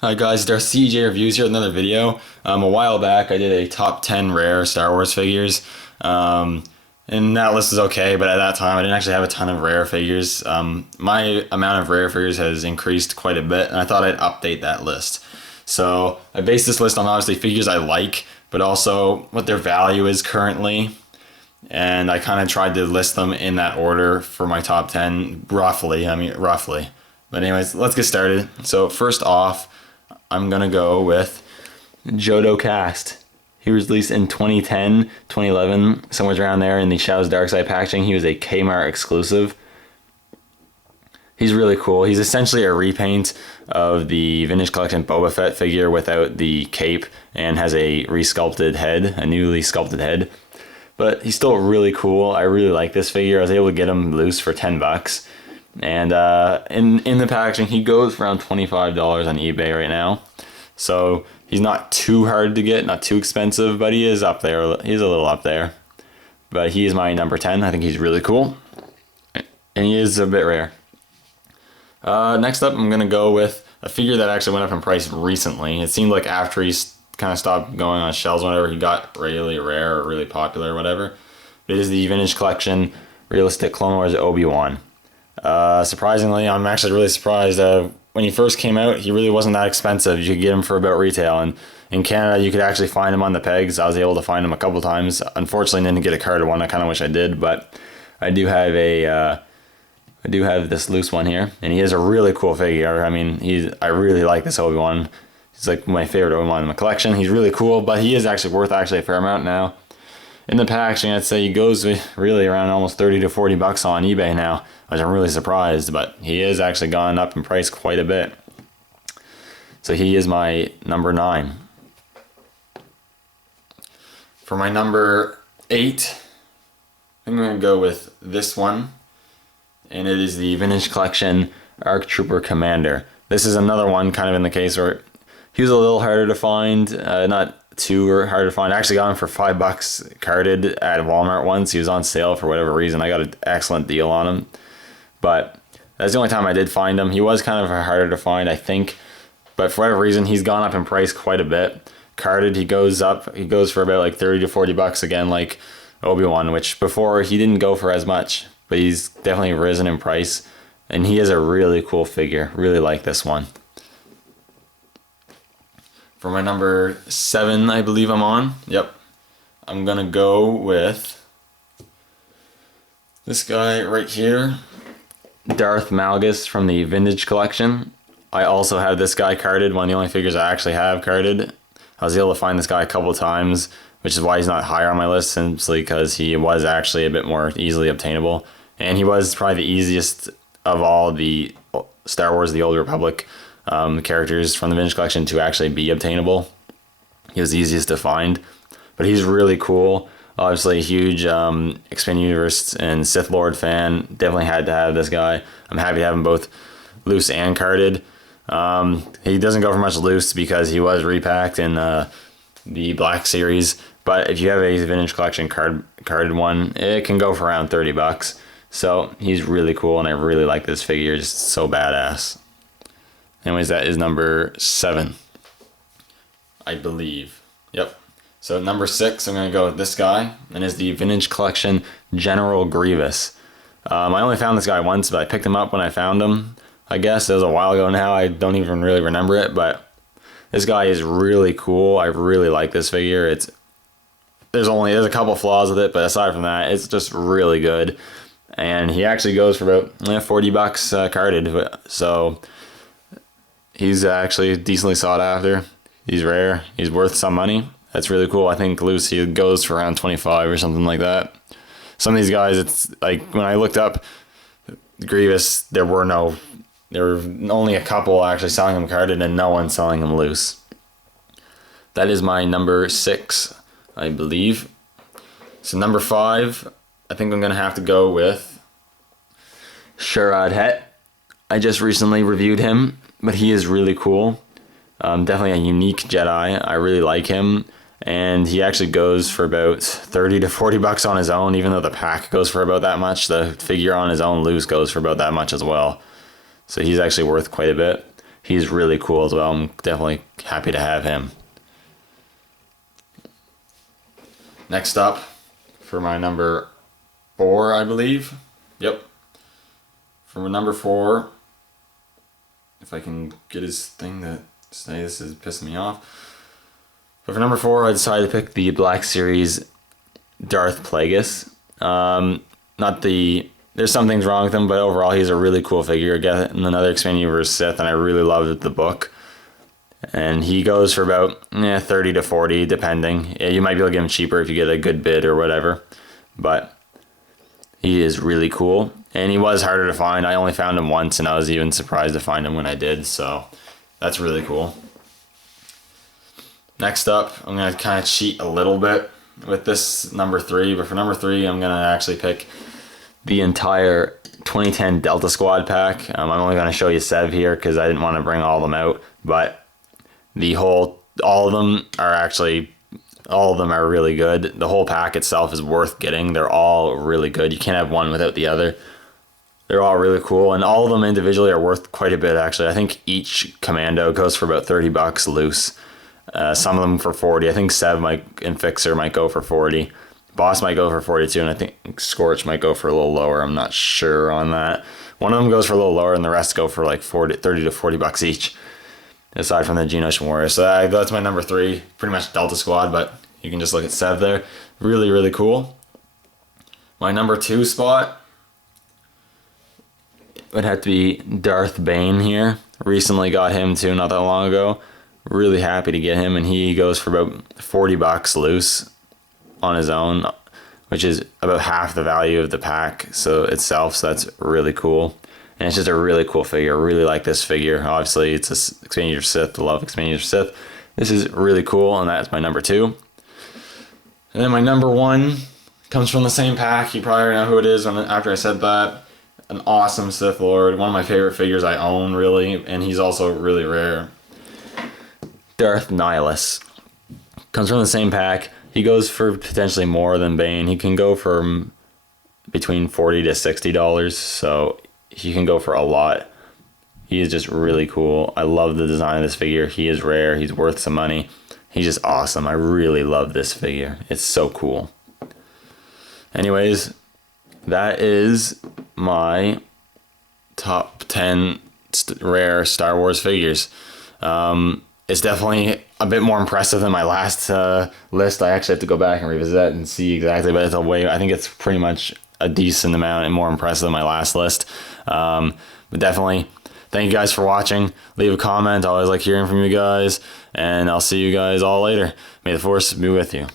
Hi guys, Darth CJ Reviews here with another video. A while back I did a top 10 rare Star Wars figures. And that list is okay, but at that time I didn't actually have a ton of rare figures. My amount of rare figures has increased quite a bit, and I thought I'd update that list. So I based this list on obviously figures I like, but also what their value is currently. And I kind of tried to list them in that order for my top 10, roughly. But anyways, let's get started. So first off, I'm going to go with Jodo Cast. He was released in 2010, 2011, somewhere around there in the Shadows Dark Side packaging. He was a Kmart exclusive. He's really cool. He's essentially a repaint of the Vintage Collection Boba Fett figure without the cape and has a resculpted head, a newly sculpted head. But he's still really cool. I really like this figure. I was able to get him loose for $10. And in the packaging, he goes for around $25 on eBay right now. So he's not too hard to get, not too expensive, but he is up there. He's a little up there. But he is my number 10. I think he's really cool. And he is a bit rare. Next up, I'm going to go with a figure that actually went up in price recently. It seemed like after he kind of stopped going on shelves whenever he got really rare or really popular or whatever. It is the Vintage Collection Realistic Clone Wars Obi-Wan. Surprisingly, I'm actually really surprised. When he first came out, he really wasn't that expensive. You could get him for about retail, and in Canada, you could actually find him on the pegs. I was able to find him a couple times. Unfortunately, I didn't get a carded one. I kind of wish I did, but I do have this loose one here, and he is a really cool figure. I mean, I really like this Obi-Wan. He's like my favorite Obi-Wan in my collection. He's really cool, but he is actually worth a fair amount now. In the packaging, I'd say he goes really around almost 30 to 40 bucks on eBay now, which I'm really surprised, but he is actually gone up in price quite a bit. So he is my number 9. For my number 8, I'm going to go with this one, and it is the Vintage Collection ARC Trooper Commander. This is another one kind of in the case where he was a little harder to find, not too hard to find. I actually got him for $5 carded at Walmart once. He was on sale for whatever reason. I got an excellent deal on him. But that's the only time I did find him. He was kind of harder to find, I think. But for whatever reason, he's gone up in price quite a bit. Carded, he goes for about like 30 to 40 bucks again, like Obi-Wan, which before he didn't go for as much. But he's definitely risen in price. And he is a really cool figure. Really like this one. For my number 7, I believe I'm on. Yep. I'm going to go with this guy right here. Darth Malgus from the Vintage Collection. I also have this guy carded, one of the only figures I actually have carded. I was able to find this guy a couple times, which is why he's not higher on my list, simply because he was actually a bit more easily obtainable. And he was probably the easiest of all the Star Wars The Old Republic characters from the Vintage Collection to actually be obtainable. He was the easiest to find, but he's really cool. Obviously a huge Expanded Universe and Sith Lord fan. Definitely had to have this guy. I'm happy to have him both loose and carded. He doesn't go for much loose because he was repacked in the Black Series, but if you have a Vintage Collection carded one, it can go for around 30 bucks. So he's really cool, and I really like this figure. Just so badass. Anyways, that is number 7, I believe. Yep. So number 6, I'm going to go with this guy, and is the Vintage Collection General Grievous. I only found this guy once, but I picked him up when I found him. I guess it was a while ago now. I don't even really remember it, but this guy is really cool. I really like this figure. There's a couple flaws with it, but aside from that, it's just really good. And he actually goes for about 40 bucks carded. So he's actually decently sought after. He's rare. He's worth some money. That's really cool. I think loose he goes for around 25 or something like that. Some of these guys, it's like when I looked up Grievous, there were only a couple actually selling him carded and no one selling him loose. That is my number 6, I believe. So number 5, I think I'm going to have to go with Sharad Het. I just recently reviewed him, but he is really cool. Definitely a unique Jedi. I really like him. And he actually goes for about 30 to 40 bucks on his own, even though the pack goes for about that much. The figure on his own loose goes for about that much as well. So he's actually worth quite a bit. he's really cool as well. I'm definitely happy to have him. Next up, for my number 4, I believe. Yep. For number 4, if I can get his thing to say, this is pissing me off. But for number 4, I decided to pick the Black Series Darth Plagueis. There's some things wrong with him, but overall he's a really cool figure. Again, another Expanded Universe Sith, and I really loved the book. And he goes for about 30 to 40, depending. You might be able to get him cheaper if you get a good bid or whatever. But he is really cool. And he was harder to find. I only found him once, and I was even surprised to find him when I did. So that's really cool. Next up, I'm going to kind of cheat a little bit with this number 3. But for number 3, I'm going to actually pick the entire 2010 Delta Squad pack. I'm only going to show you Sev here because I didn't want to bring all of them out. But all of them are really good. The whole pack itself is worth getting. They're all really good. You can't have one without the other. They're all really cool, and all of them individually are worth quite a bit, actually. I think each Commando goes for about $30 loose. Some of them for 40. I think Sev and Fixer might go for 40. Boss might go for 42, and I think Scorch might go for a little lower. I'm not sure on that. One of them goes for a little lower, and the rest go for like 30 to $40 each, aside from the Geonosian Warrior. So that's my number 3. Pretty much Delta Squad, but you can just look at Sev there. Really, really cool. My number 2 spot would have to be Darth Bane here. Recently got him too, not that long ago. Really happy to get him, and he goes for about $40 loose on his own, which is about half the value of the pack itself, so that's really cool. And it's just a really cool figure. I really like this figure. Obviously, it's a Expanded Universe Sith. I love Expanded Universe Sith. This is really cool, and that's my number 2. And then my number 1 comes from the same pack. You probably already know who it is after I said that. An awesome Sith Lord. One of my favorite figures I own, really, and he's also really rare. Darth Nihilus. Comes from the same pack. He goes for potentially more than Bane. He can go for between $40 to $60, so he can go for a lot. He is just really cool. I love the design of this figure. He is rare. He's worth some money. He's just awesome. I really love this figure. It's so cool. Anyways, that is my top 10 rare Star Wars figures. It's definitely a bit more impressive than my last list. I actually have to go back and revisit that and see exactly, but I think it's pretty much a decent amount and more impressive than my last list. But definitely, thank you guys for watching. Leave a comment. I always like hearing from you guys, and I'll see you guys all later. May the Force be with you.